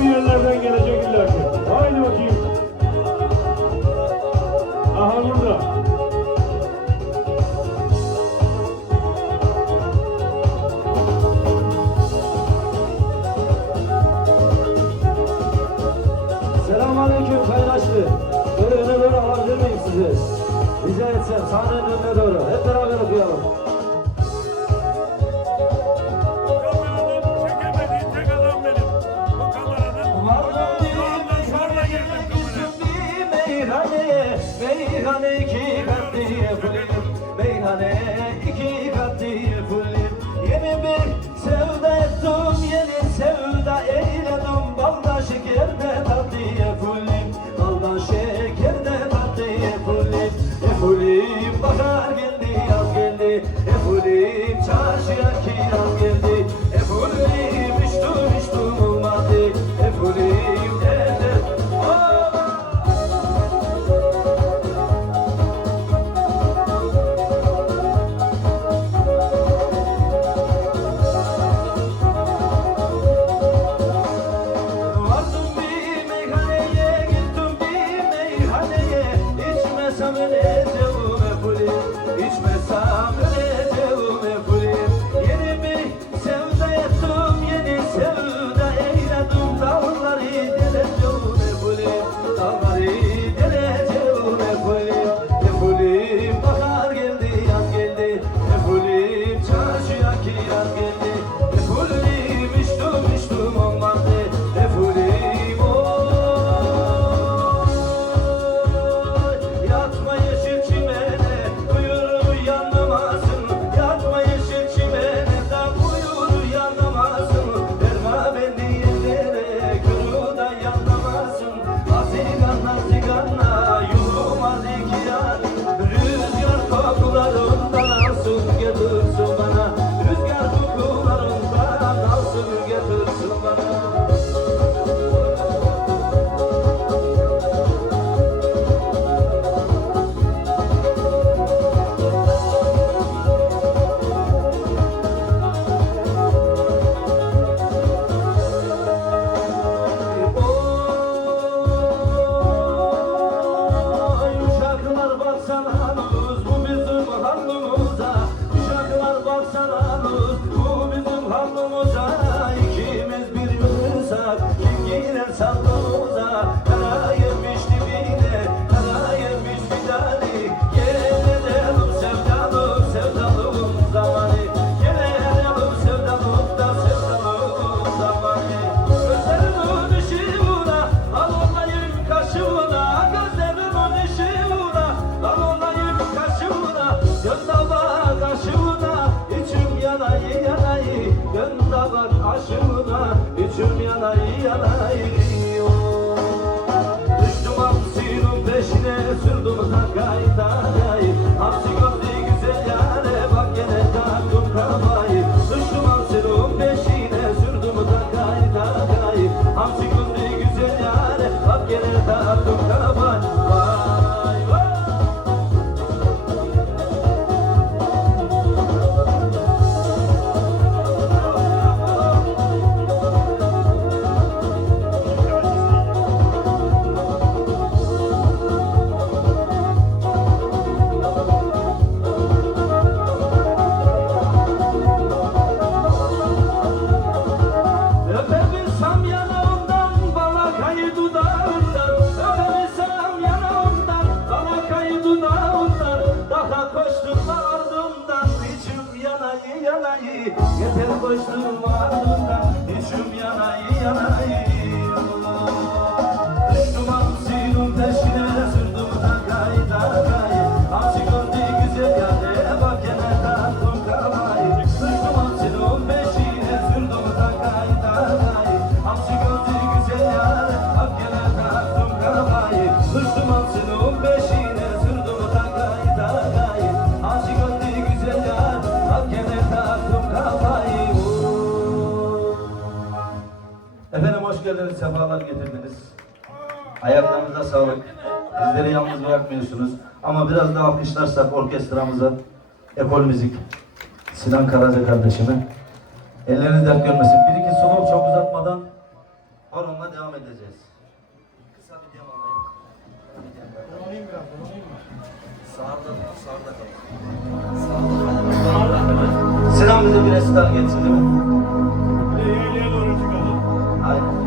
bir yerlerden gelecek illa ki. Haydi bakayım. Aha burada. Selamünaleyküm Kaynaşlı. Böyle öne doğru alabilir miyim sizi? Rica etsem sahnenin önüne doğru. Meyhane, iki katlı fulim Meyhane iki katlı fulim Yeni bir sevda ettim, yeni sevda eyledim. Balda şekerde tatlı fulim Balda şekerde tatlı fulim E fulim bahar geldi, yaz geldi. E fulim da bak aşığına içim yanayı yanayı Yeter koştum ardımdan içim yanayı yanayı geldiniz, sefalar getirdiniz. Ayaklarınıza sağlık. Bizleri yalnız bırakmıyorsunuz. Ama biraz daha alkışlarsak orkestramıza, ekol müzik, Sinan Karaca kardeşime. Elleriniz dert görmesin. Bir iki solo çok uzatmadan Onunla devam edeceğiz. Kısa bir dem alayım. Biraz, dolanayım mı? Sinan bize bir esnaf geçsin değil mi? Yeğliğe doğru çıkalım. Aynen.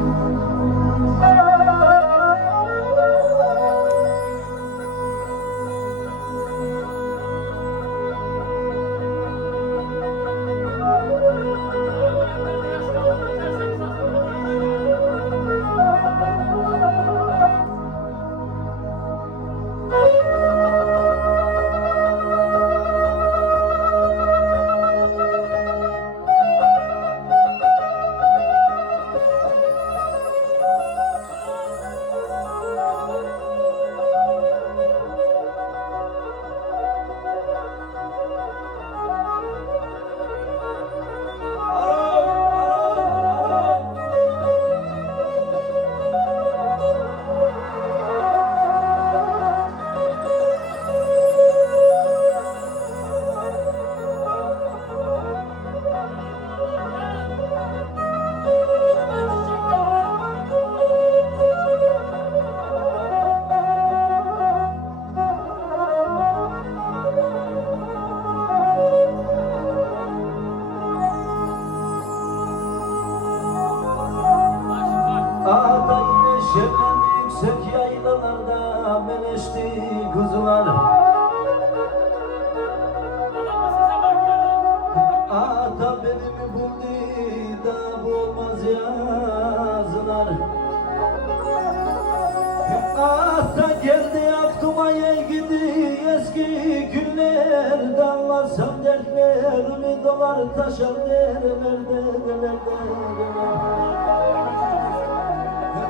Eski günler Anlarsam dertlerimi dolar taşar derlerde derlerde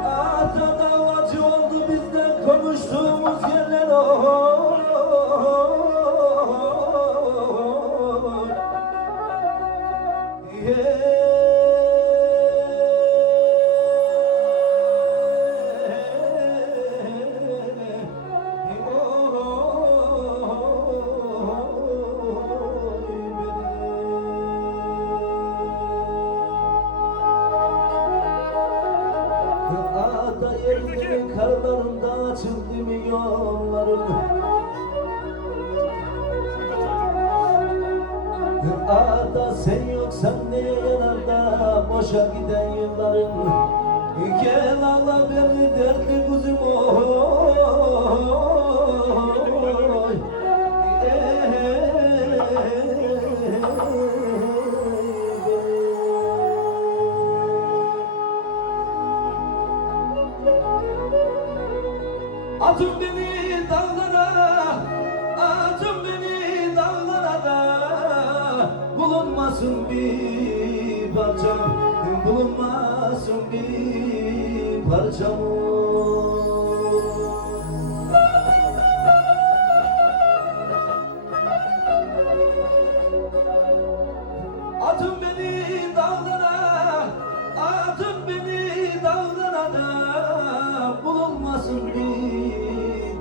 Ata davacı oldu bizden konuştuğumuz yerler oy. Ata Atın beni dağlara, atın beni dağlara da. Bulunmasın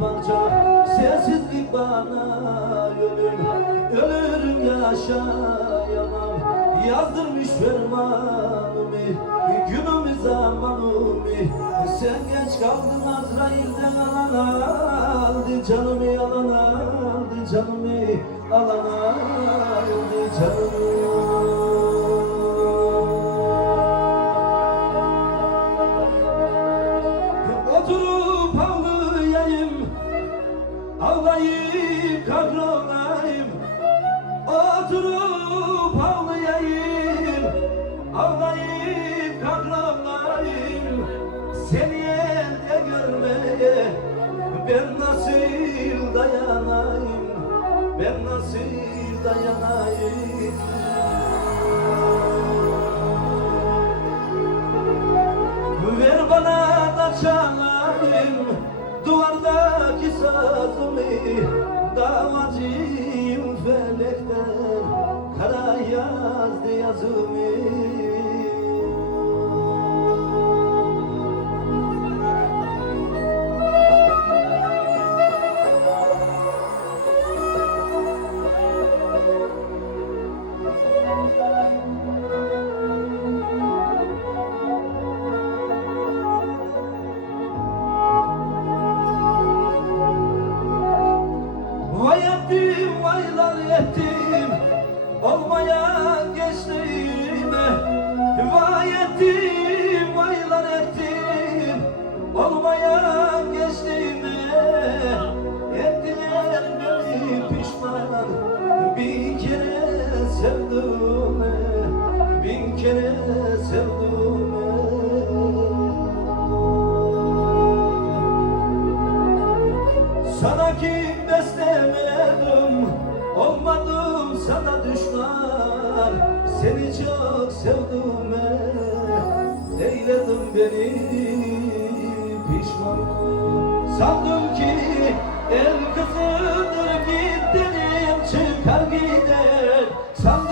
parça Sensizlik bana ölüm, ölürüm yaşayamam Yazdırmış fermanımı, günümü zamanımı Sen geç kaldın Azrail'den alan aldı. Canımı yalan aldı, canımı alan aldı Canımı Ben nasıl dayanayım? Ben nasıl dayanayım? Ver bana da çalayım Duvardaki sazımı. Davacıyım felekten Kara yazdı yazımı terk edip sen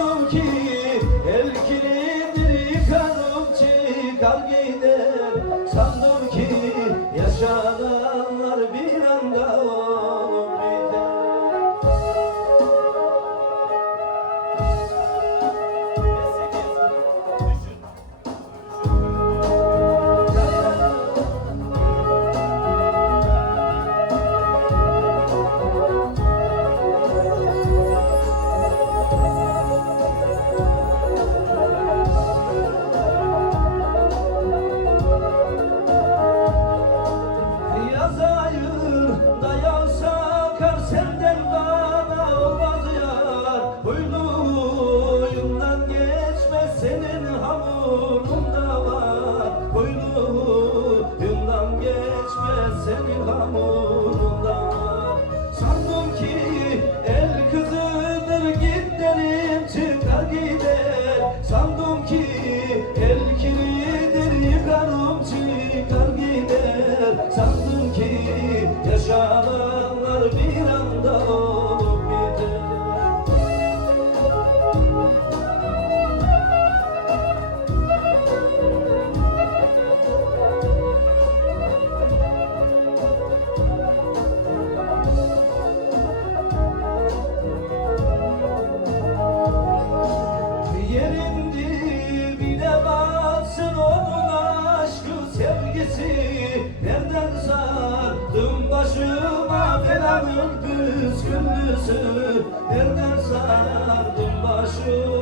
Yardım başı.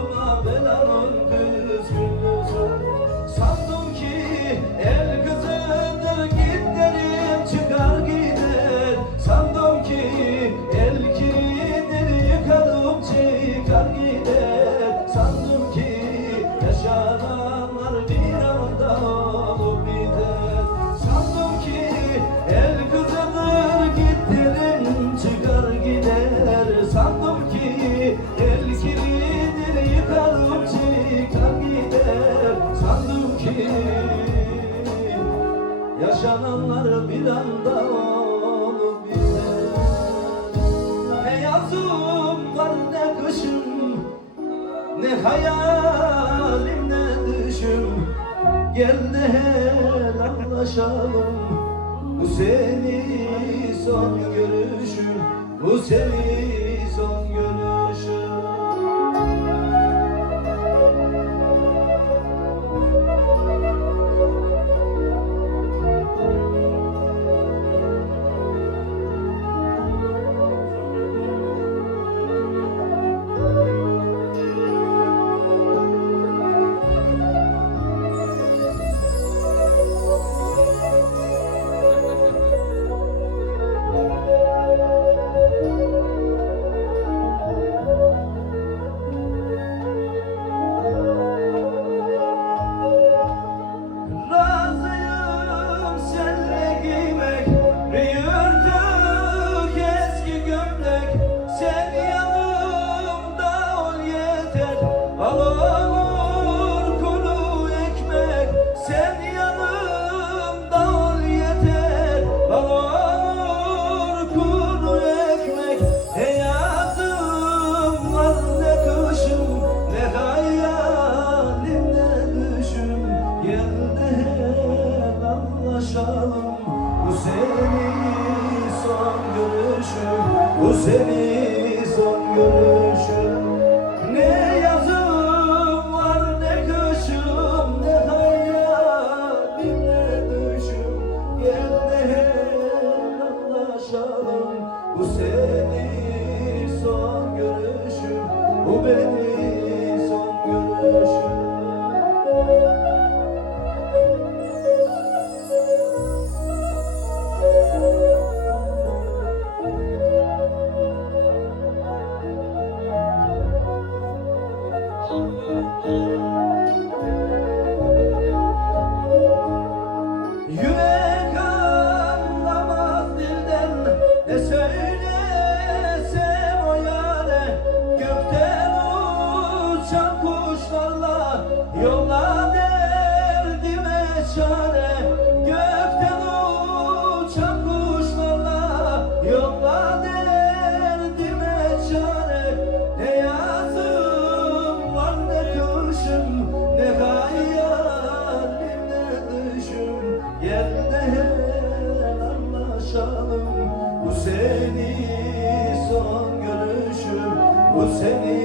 hayalimde düşüm Gel de helallaşalım Bu seni son görüşüm. Bu seni son görüşüm Bu seni